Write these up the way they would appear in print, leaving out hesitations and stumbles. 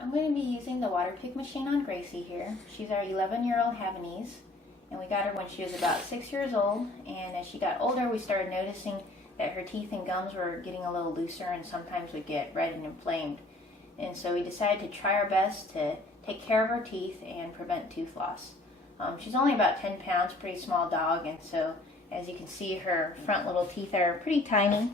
I'm going to be using the Waterpik machine on Gracie here. She's our 11-year-old Havanese, and we got her when she was about 6 years old, and as she got older we started noticing that her teeth and gums were getting a little looser and sometimes would get red and inflamed. And so we decided to try our best to take care of her teeth and prevent tooth loss. She's only about 10 pounds, pretty small dog, and so as you can see her front little teeth are pretty tiny.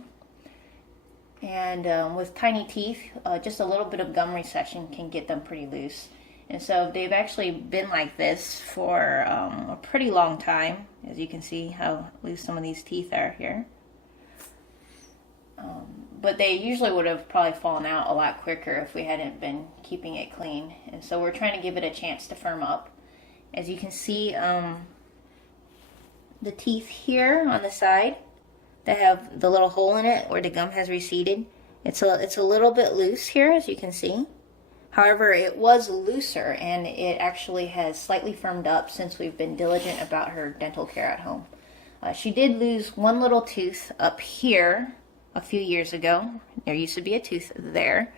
And with tiny teeth, just a little bit of gum recession can get them pretty loose. And so they've actually been like this for a pretty long time, as you can see how loose some of these teeth are here. But they usually would have probably fallen out a lot quicker if we hadn't been keeping it clean. And so we're trying to give it a chance to firm up. As you can see, the teeth here on the side that have the little hole in it where the gum has receded, it's a little bit loose here, as you can see. However, it was looser and it actually has slightly firmed up since we've been diligent about her dental care at home. She did lose one little tooth up here a few years ago. There used to be a tooth there.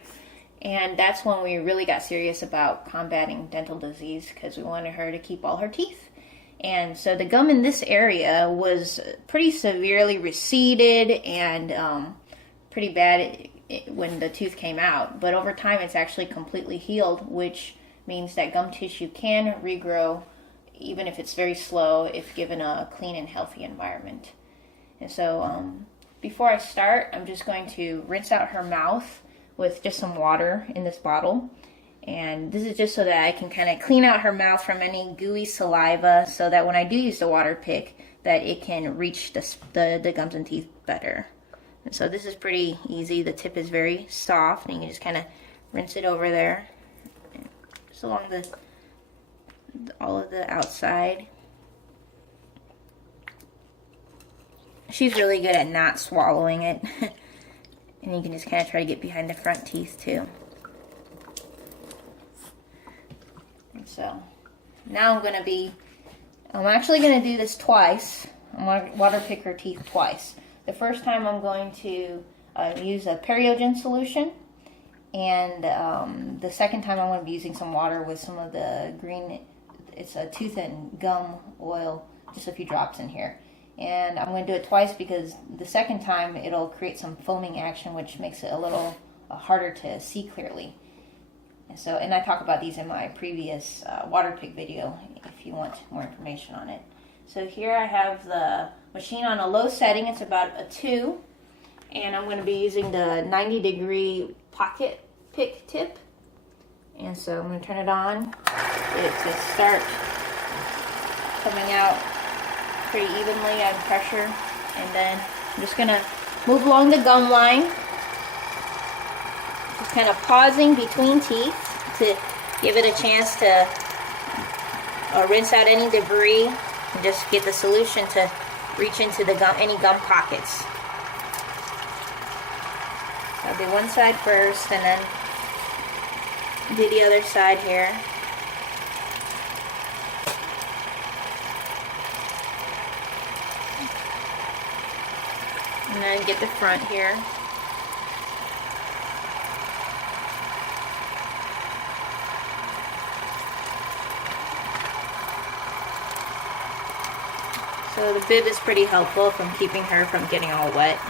And that's when we really got serious about combating dental disease, because we wanted her to keep all her teeth. And so the gum in this area was pretty severely receded and pretty bad when the tooth came out. But over time it's actually completely healed, which means that gum tissue can regrow even if it's very slow, if given a clean and healthy environment. And so before I start, I'm just going to rinse out her mouth with just some water in this bottle. And this is just so that I can kind of clean out her mouth from any gooey saliva, so that when I do use the Waterpik, that it can reach the gums and teeth better. And so this is pretty easy. The tip is very soft, and you can just kind of rinse it over there, just along all of the outside. She's really good at not swallowing it. And you can just kind of try to get behind the front teeth too. And so now I'm actually going to do this twice. I'm going to Waterpik her teeth twice. The first time I'm going to use a periogen solution, and the second time I'm going to be using some water with some of the green, it's a tooth and gum oil, just a few drops in here. And I'm going to do it twice because the second time it'll create some foaming action, which makes it a little harder to see clearly. And I talk about these in my previous Waterpik video if you want more information on it. So here I have the machine on a low setting. It's about a 2. And I'm going to be using the 90-degree pocket pick tip. And so I'm going to turn it on. Get it to start coming out pretty evenly on pressure, and then I'm just going to move along the gum line, just kind of pausing between teeth to give it a chance to rinse out any debris and just get the solution to reach into the gum, any gum pockets. I'll do one side first and then do the other side here. And then get the front here. So the bib is pretty helpful from keeping her from getting all wet.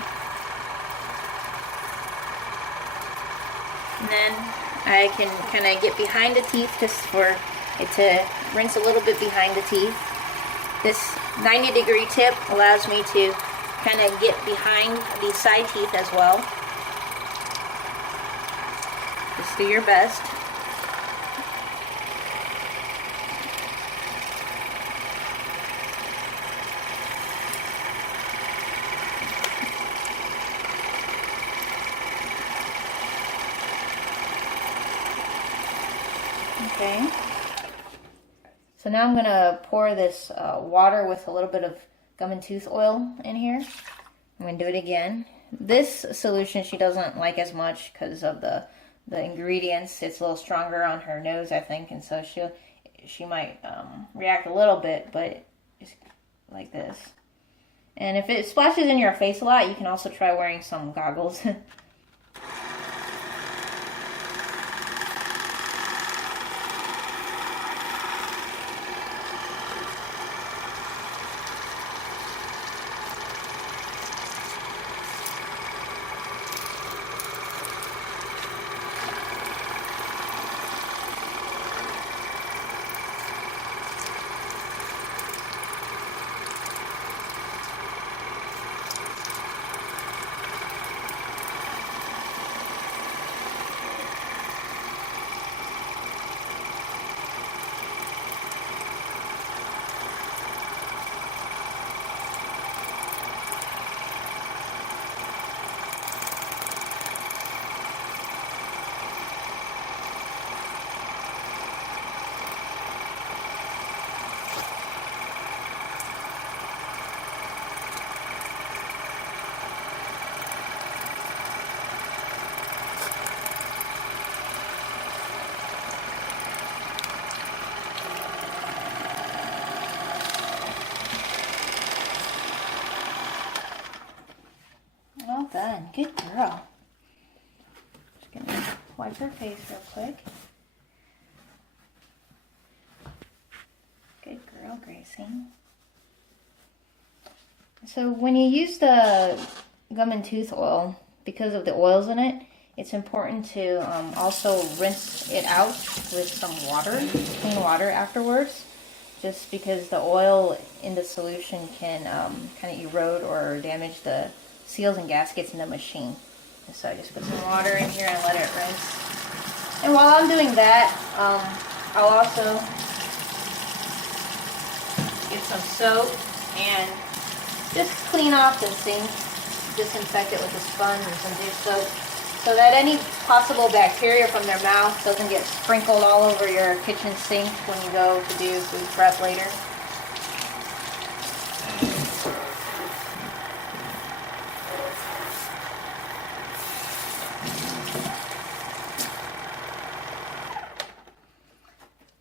And then I can kind of get behind the teeth just for it to rinse a little bit behind the teeth. This 90-degree tip allows me to kind of get behind the side teeth as well. Just do your best. Okay. So now I'm going to pour this water with a little bit of gum and tooth oil in here. I'm going to do it again. This solution she doesn't like as much because of the ingredients. It's a little stronger on her nose, I think, and so she might react a little bit, but just like this. And if it splashes in your face a lot, you can also try wearing some goggles. Good girl. Just gonna wipe her face real quick. Good girl, Gracie. So when you use the gum and tooth oil, because of the oils in it, it's important to also rinse it out with some water, clean water afterwards, just because the oil in the solution can kind of erode or damage the seals and gaskets in the machine. And so I just put some water in here and let it rinse. And while I'm doing that, I'll also get some soap and just clean off the sink, disinfect it with a sponge and some dish soap, so that any possible bacteria from their mouth doesn't get sprinkled all over your kitchen sink when you go to do food prep later.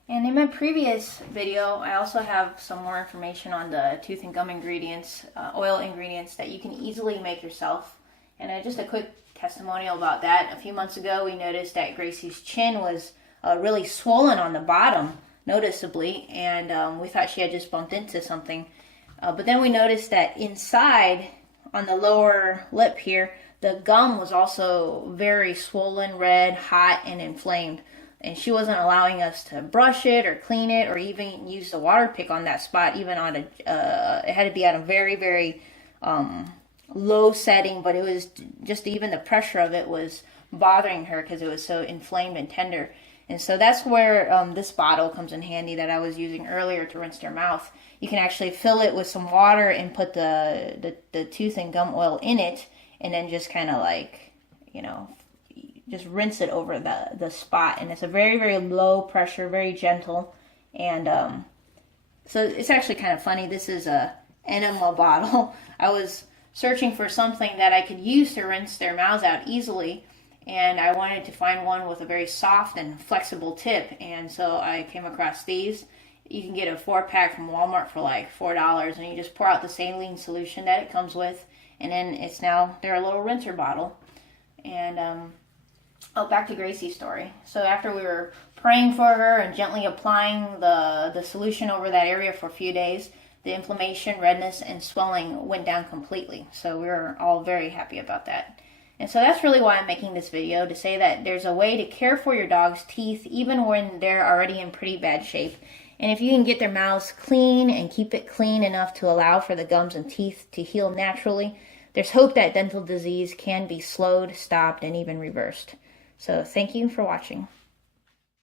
And in my previous video, I also have some more information on the tooth and gum ingredients, oil ingredients that you can easily make yourself. And just a quick testimonial about that. A few months ago, we noticed that Gracie's chin was really swollen on the bottom, noticeably, and we thought she had just bumped into something. But then we noticed that inside, on the lower lip here, the gum was also very swollen, red, hot, and inflamed. And she wasn't allowing us to brush it or clean it or even use the Waterpik on that spot, even on it had to be at a very, very low setting, but it was just even the pressure of it was bothering her because it was so inflamed and tender. And so that's where this bottle comes in handy that I was using earlier to rinse their mouth. You can actually fill it with some water and put the tooth and gum oil in it, and then just kind of like, you know, just rinse it over the spot. And it's a very, very low pressure, very gentle. And so it's actually kind of funny. This is a enema bottle. I was searching for something that I could use to rinse their mouths out easily, and I wanted to find one with a very soft and flexible tip, and so I came across these. You can get a 4-pack from Walmart for like $4, and you just pour out the saline solution that it comes with, and then they're a little rinser bottle. And back to Gracie's story. So after we were praying for her and gently applying the solution over that area for a few days, the inflammation, redness, and swelling went down completely. So we were all very happy about that. And so that's really why I'm making this video, to say that there's a way to care for your dog's teeth even when they're already in pretty bad shape. And if you can get their mouths clean and keep it clean enough to allow for the gums and teeth to heal naturally, there's hope that dental disease can be slowed, stopped, and even reversed. So thank you for watching.